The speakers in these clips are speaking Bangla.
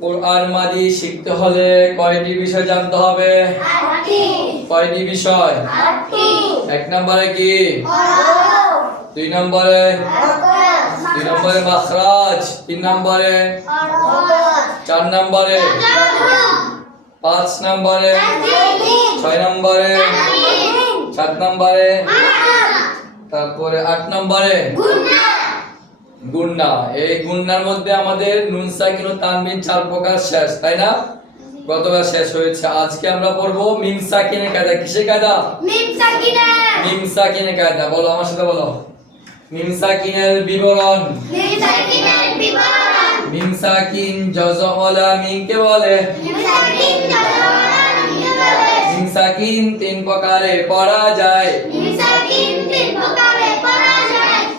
কোরআন মাদি শিখতে হলে কয়টি বিষয় জানতে হবে? কয়টি বিষয়? এক নম্বরে কি? দুই নম্বরে? দুই নম্বরে মাখরাজ। তিন নম্বরে? চার নম্বরে? পাঁচ নম্বরে? ছয় নম্বরে? সাত নম্বরে? তারপরে আট নম্বরে? গুন্ডা। এই গুন্ডার মধ্যে আমাদের নুন সাকিন ও তানবিন চার প্রকার শেষ তাই না? গতবার শেষ হয়েছে। আজকে আমরা পড়ব মিম সাকিনের কায়দা। কিসের কায়দা? মিম সাকিনের। কায়দা। বলো আমার সাথে বলো। মিম সাকিনের বিবরণ। মিম সাকিন জজমলা মিমকে বলে। মিম সাকিন তিন প্রকারে পড়া যায়।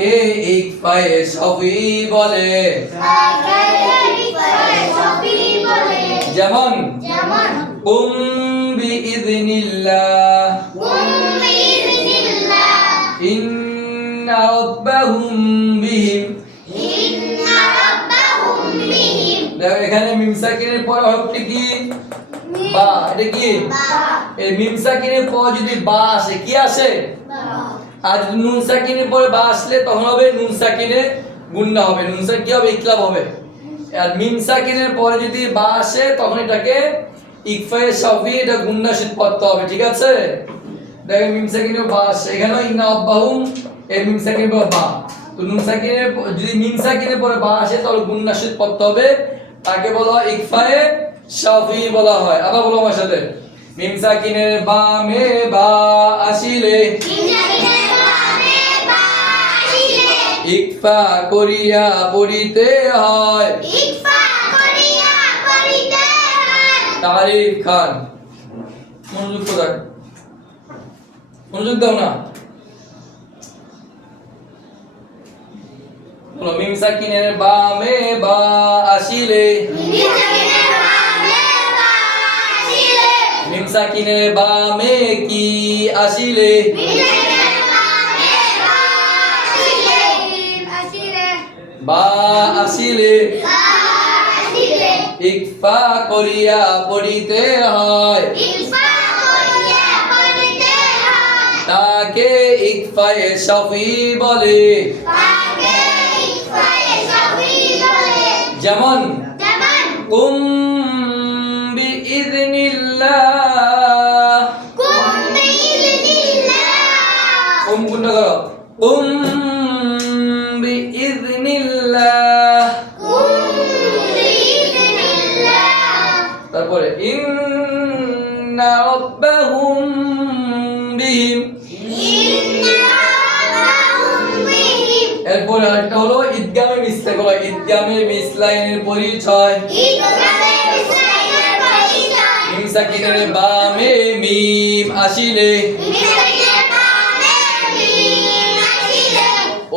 তাকে ইকফায়ে শাফি বলে। যেমন যেমন কুম বিইذনিল্লাহ ইন্না রাব্বাহুম বিহিম। দেখো এখানে মিম সাকিনের পর হরফটি কি? বা এটা কি? এই মিম সাকিনের পর যদি বা আসে কি আসে? যদি নুন সাকিনের পরে বা আসলে তখন হবে নুন সাকিনে গুন্না হবে। নুন সাকিন কি হবে? ইকলাব হবে। আর মিম সাকিনের পরে যদি বা আসে, তখন এটাকে ইকফায়ে শাফি, এটা গুন্না শীত পড়তে হবে। ঠিক আছে? দেখো মিম সাকিনের বা আসে। এখানেও ইন্না আব্বাহুম এই মিম সাকিনের পর বা। তো নুন সাকিনের যদি মিম সাকিনের পরে বা আসে, তাহলে গুন্না শীত পড়তে হবে। তাকে বলা হয় ইকফায়ে শাফি বলা হয়। আবার বলো আমার সাথে। মিম সাকিনের বামে বা আসিলে ইকফা করিয়া পড়িতে হয়। তারিফ খান। মনোযোগ কোথায় মনোযোগ দাও না। বলো মিম সাকিনের বামে বা আসিলে। মিম সাকিনের বামে কি আসিলে? বা আসিলে। ইকফা করিয়া পড়িতে হয়। তাকে ইকফায়ে সফি বলে। যেমন কুম তারপরে ইন্না রাব্বাহুম বিহিম। এরপরে আরেকটা হলো ঈদগামে মিসলে বলো ঈদগামে মিসলাইনের পরিচয়। মিম সাকিনের বামে মিম আসিলে।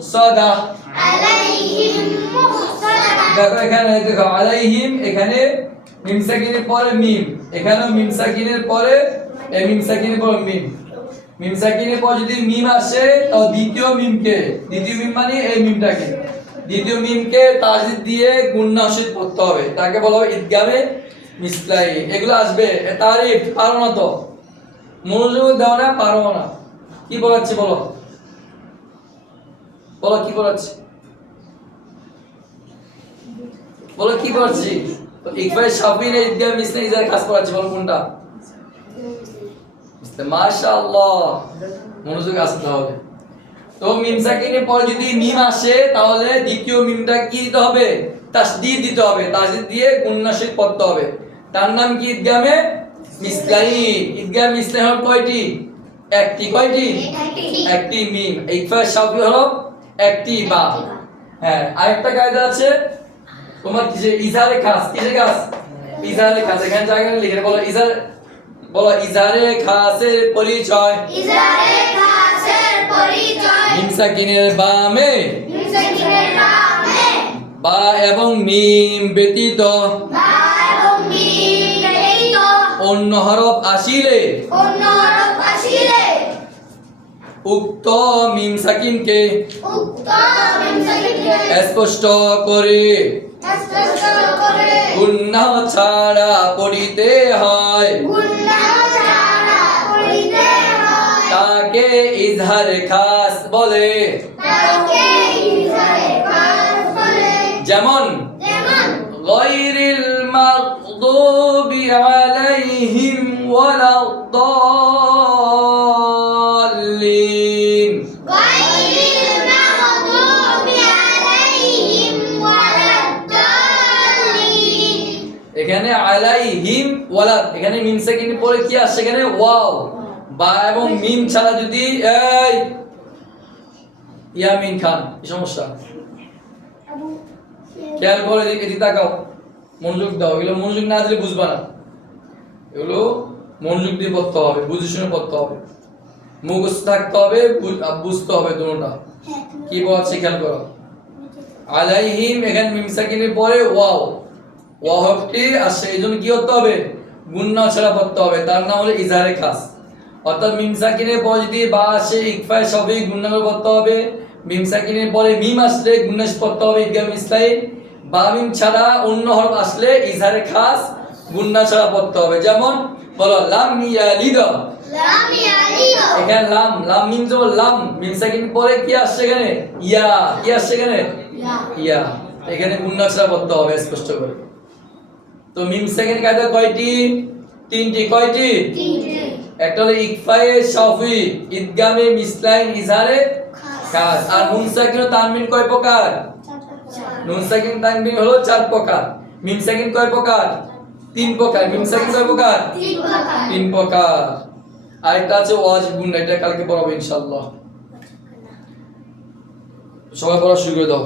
মুকসাদা দেখো এখানে দেখো আলাইহিম এখানে মিম সাকিনের পরে মিম। এখানেও মিম সাকিনের পরে এই মিম সাকিনের পরে মিম। মিম সাকিনের পর যদি মিম আসে তো দ্বিতীয় মিমকে। দ্বিতীয় মিম মানে এই মিমটাকে। দ্বিতীয় মিমকে তাজিদ দিয়ে গুণনাশিত পড়তে হবে। তাকে বলা হয় ঈদগামে মিসলাই এগুলো আসবে। তারিফ পারো না তো। মনোযোগ দেওয়া না পারো না কি বলাচ্ছি বলো? বলো কি বলাচ্ছি? বলো কি বলছি? তো ইকফাই শাফি না ঈদগাহ মিসলে ইজারে পড়াচ্ছি বলো কোনটা? মাশাআল্লাহ। মনোযোগ আসতে হবে। তো মিম সাকিনের পরে যদি মিম আসে তাহলে দ্বিতীয় মিমটা কি দিতে হবে? তাসদিদ দিতে হবে। তাসদিদ দিয়ে গুণনাশিক পড়তে হবে। তার নাম কি ঈদগামে মিসলাইন ঈদগাহ মিসলাইন হল কয়টি? একটি কয়টি? একটি। মিম। ইকফা শাফি হলো একটি বা হ্যাঁ আরেকটা কায়দা আছে তোমার কিসে ইজারে খাস কিসে খাস? ইজারে খাস এখানে জায়গা লিখে বলো ইজার বলো ইজারে খাসের পরিচয়। ইজারে খাসের পরিচয়। মিম সাকিনের বামে। নামে বা এবং মিম ব্যতীত। বা এবং মিম ব্যতীত। অন্য হরফ আসিলে। অন্য হরফ আসিলে। উক্ত মিম সাকিনকে স্পষ্ট করে। গুণ্য ছাড়া পড়িতে হয়। তাকে ইজহার খাস বলে। যেমন গয়রিল মাগদুবি আলাইহিম ওয়ালা এখানে আলাই হিম ওয়ালা এখানে মিম সেকেন্ড পরে কি আসছে এখানে? ওয়াও। বা এবং মিম ছাড়া যদি এই ইয়ামিন খান কি সমস্যা? খেয়াল করে এদিকে তাকাও। মনোযোগ দাও এগুলো মনোযোগ না দিলে বুঝবা না। এগুলো মনোযোগ দিয়ে পড়তে হবে বুঝে শুনে পড়তে হবে। মুখস্থ থাকতে হবে বুঝতে হবে দুটোটা। কি বলছে খেয়াল করো। আলাইহিম এখানে মিম সাকিনের পরে ওয়াও। ওয়া হরফটি আর সেই জন্য কি হবে? গুন্না ছাড়া পড়তে হবে। তার নাম হলো ইজারে খাস। অর্থাৎ মিম সাকিনের পরে যদি বা আসে ইকফায় সবই পড়তে হবে। মিম সাকিনের পরে মিম আসলে গুন্নাস পড়তে হবে ইদগাম ইসলাইম বা মিম ছাড়া অন্য হরফ আসলে ইজারে খাস গুন্না ছাড়া পড়তে হবে। যেমন বলো লাম ইয়ালিদ। এখানে লাম লাম মিম যেমন লাম মিম পরে কি আসছে এখানে? ইয়া কি আসছে এখানে। ইয়া। এখানে গুন্না ছাড়া পড়তে হবে স্পষ্ট করে। তো মিম সেকেন্ড কায়দা কয়টি? তিনটি কয়টি? তিনটে। একটা হলো ইকফায়ে শাফি ইদগামে মিসলাইন ইজহারে খাস। আর নুন সাকিন ও তানবিন কয় প্রকার? নুন সাকিন তানবিন হলো চার প্রকার। মিম সাকিন কয় প্রকার? তিন প্রকার। মিম সাকিন কয় প্রকার? তিন প্রকার। তিন প্রকার। আরেকটা আছে ওয়াজ গুণ এটা কালকে পড়াবো ইনশাআল্লাহ। সবাই পড়া শুরু করে দাও।